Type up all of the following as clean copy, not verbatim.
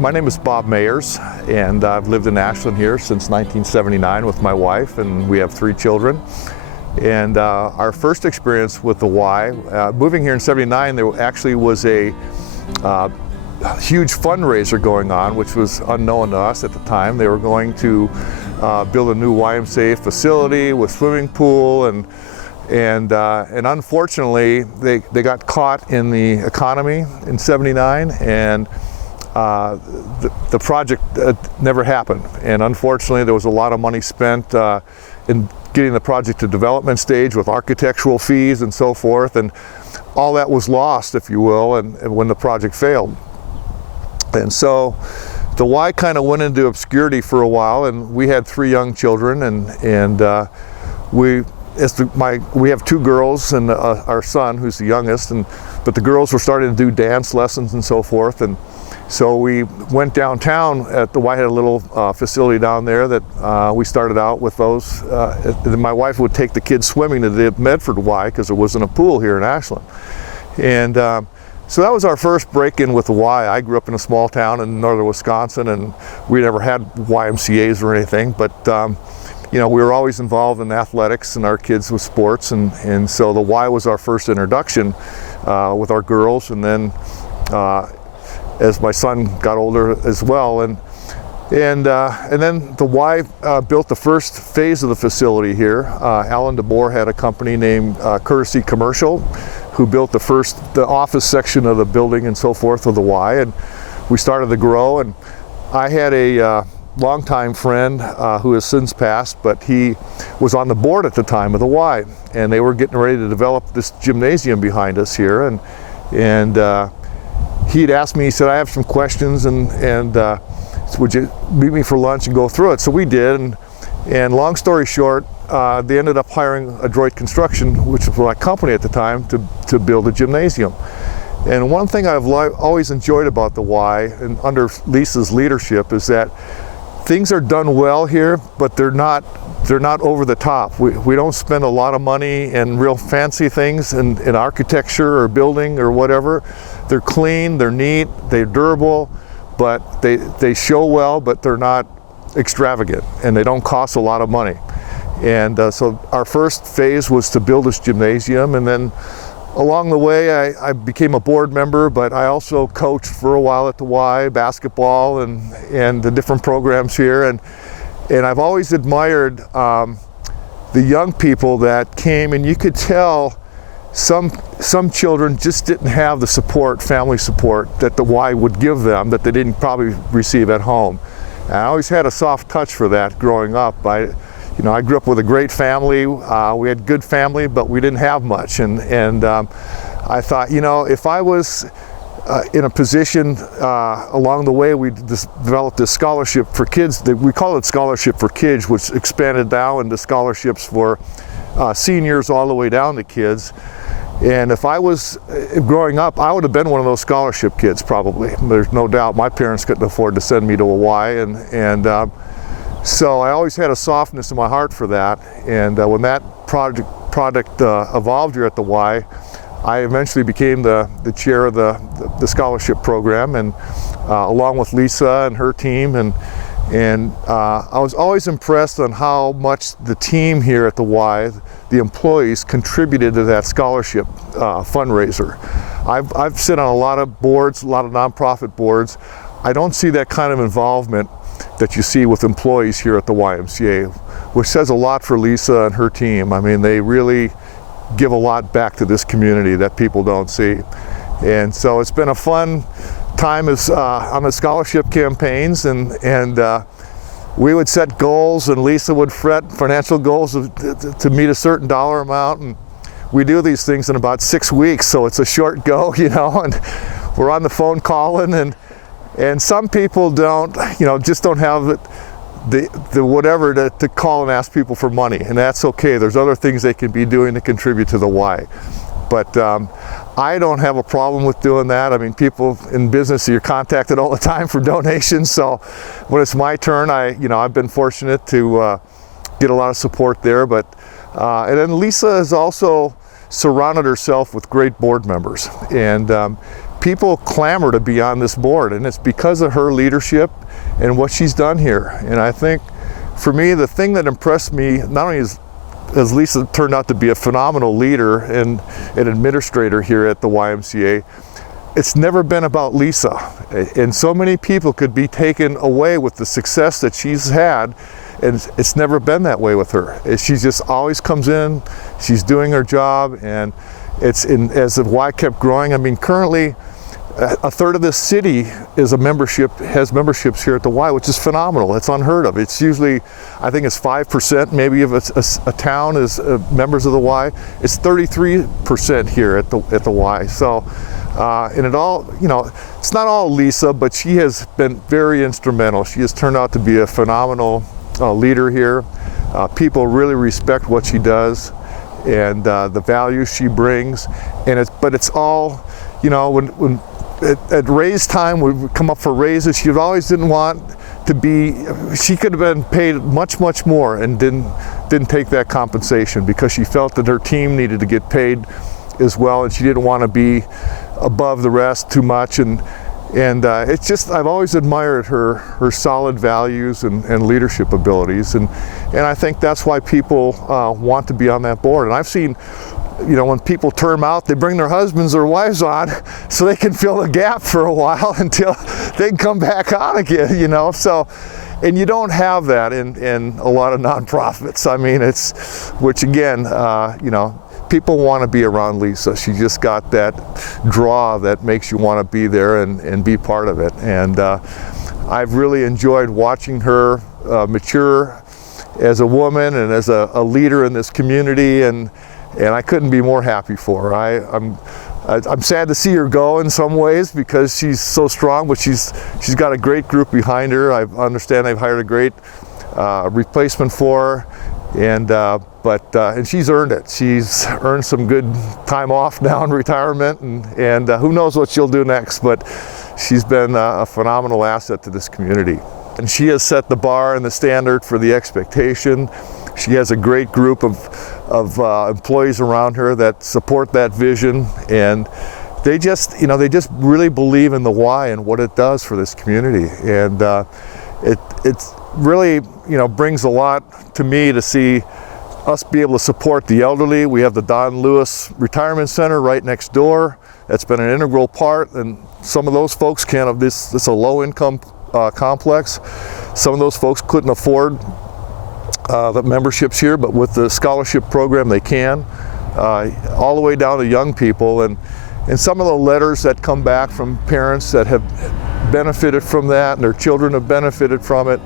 My name is Bob Mayers, and I've lived in Ashland here since 1979 with my wife, and we have 3 children. And our first experience with the Y, moving here in '79, there actually was a huge fundraiser going on, which was unknown to us at the time. They were going to build a new YMCA facility with swimming pool, and unfortunately they got caught in the economy in '79, and the project never happened. And unfortunately there was a lot of money spent in getting the project to development stage with architectural fees and so forth, and all that was lost, if you will, and when the project failed. And so the Y kind of went into obscurity for a while, and we had 3 young children, and we have 2 girls and our son, who's the youngest, but the girls were starting to do dance lessons and so forth. And so we went downtown. At the Y had a little facility down there that we started out with those. My wife would take the kids swimming to the Medford Y because there wasn't a pool here in Ashland. And so that was our first break-in with the Y. I grew up in a small town in northern Wisconsin, and we never had YMCAs or anything, but you know, we were always involved in athletics and our kids with sports, and so the Y was our first introduction with our girls. And then as my son got older as well, and then the Y built the first phase of the facility here. Alan DeBoer had a company named Courtesy Commercial, who built the office section of the building and so forth of the Y, and we started to grow. And I had a longtime friend who has since passed, but he was on the board at the time of the Y, and they were getting ready to develop this gymnasium behind us here, and he'd asked me, he said, I have some questions, and would you meet me for lunch and go through it? So we did, and long story short, they ended up hiring Adroit Construction, which was my company at the time, to build a gymnasium. And one thing I've always enjoyed about the Y, and under Lisa's leadership, is that things are done well here, but they're not over the top. We don't spend a lot of money in real fancy things in architecture or building or whatever. They're clean, they're neat, they're durable, but they show well, but they're not extravagant, and they don't cost a lot of money. And so our first phase was to build this gymnasium, and then along the way I became a board member, but I also coached for a while at the Y, basketball and the different programs here, and I've always admired the young people that came, and you could tell some children just didn't have the support, family support, that the Y would give them, that they didn't probably receive at home. And I always had a soft touch for that growing up. I grew up with a great family. We had good family, but we didn't have much. And I thought, if I was in a position along the way, we developed this scholarship for kids. We call it Scholarship for Kids, which expanded now into scholarships for seniors all the way down to kids. And if I was growing up, I would have been one of those scholarship kids probably. There's no doubt. My parents couldn't afford to send me to a Y, and so I always had a softness in my heart for that. And when that project evolved here at the Y, I eventually became the chair of the scholarship program, and along with Lisa and her team, and I was always impressed on how much the team here at the Y, the employees, contributed to that scholarship fundraiser. I've sit on a lot of boards, a lot of nonprofit boards. I don't see that kind of involvement that you see with employees here at the YMCA, which says a lot for Lisa and her team. I mean, they really give a lot back to this community that people don't see. And so it's been a fun time on the scholarship campaigns, and we would set goals, and Lisa would fret financial goals to meet a certain dollar amount, and we do these things in about 6 weeks, so it's a short go, and we're on the phone calling, and some people just don't have the whatever to call and ask people for money, and that's okay. There's other things they can be doing to contribute to the Y. But I don't have a problem with doing that. I mean, people in business, you're contacted all the time for donations. So when it's my turn, I've been fortunate to get a lot of support there. But and then Lisa has also surrounded herself with great board members, and people clamor to be on this board, and it's because of her leadership and what she's done here. And I think for me, the thing that impressed me, not only as Lisa turned out to be a phenomenal leader and an administrator here at the YMCA, it's never been about Lisa. And so many people could be taken away with the success that she's had, and it's never been that way with her. She just always comes in, she's doing her job, and as the Y kept growing, I mean, currently a third of this city has memberships here at the Y, which is phenomenal. It's unheard of. It's usually, I think it's 5% maybe of a town is members of the Y. It's 33% here at the Y. So, and it all, you know, it's not all Lisa, but she has been very instrumental. She has turned out to be a phenomenal leader here. People really respect what she does and the values she brings. But it's all, you know, when at raise time, we would come up for raises, she always didn't want to be, she could have been paid much, much more and didn't take that compensation because she felt that her team needed to get paid as well, and she didn't want to be above the rest too much. And it's just, I've always admired her solid values and leadership abilities, and I think that's why people want to be on that board. And I've seen, you know, when people term out, they bring their husbands or wives on so they can fill the gap for a while until they can come back on again, you know. So, and you don't have that in a lot of nonprofits. I mean, which again, you know, people want to be around Lisa. She just got that draw that makes you want to be there and be part of it. And I've really enjoyed watching her mature as a woman and as a leader in this community, and I couldn't be more happy for her. I'm sad to see her go in some ways because she's so strong, but she's got a great group behind her. I understand they've hired a great replacement for her. And she's earned it. She's earned some good time off now in retirement, and who knows what she'll do next, but she's been a phenomenal asset to this community. And she has set the bar and the standard for the expectation. She has a great group of employees around her that support that vision, and they just really believe in the Y and what it does for this community. And it's really, you know, brings a lot to me to see us be able to support the elderly. We have the Don Lewis Retirement Center right next door. That's been an integral part, and some of those folks can't have this is a low-income complex. Some of those folks couldn't afford the memberships here, but with the scholarship program they can, all the way down to young people. And some of the letters that come back from parents that have benefited from that and their children have benefited from it,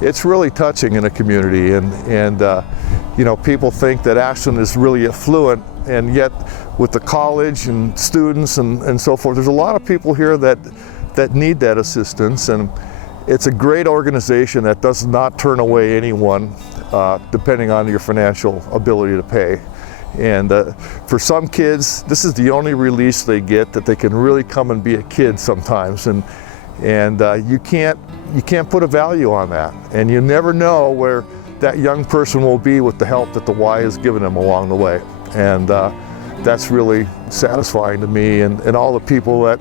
it's really touching in a community. And you know, people think that Ashland is really affluent, and yet with the college and students and so forth, there's a lot of people here that need that assistance. And it's a great organization that does not turn away anyone depending on your financial ability to pay. And for some kids, this is the only release they get, that they can really come and be a kid sometimes. And you can't put a value on that. And you never know where that young person will be with the help that the Y has given them along the way. And that's really satisfying to me and all the people that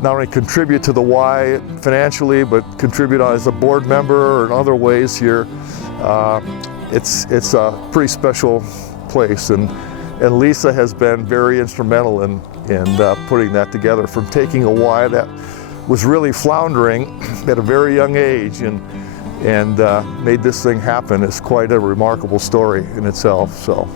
not only contribute to the Y financially, but contribute as a board member or in other ways here. It's a pretty special place, and Lisa has been very instrumental in putting that together, from taking a Y that was really floundering at a very young age and made this thing happen. It's quite a remarkable story in itself. So.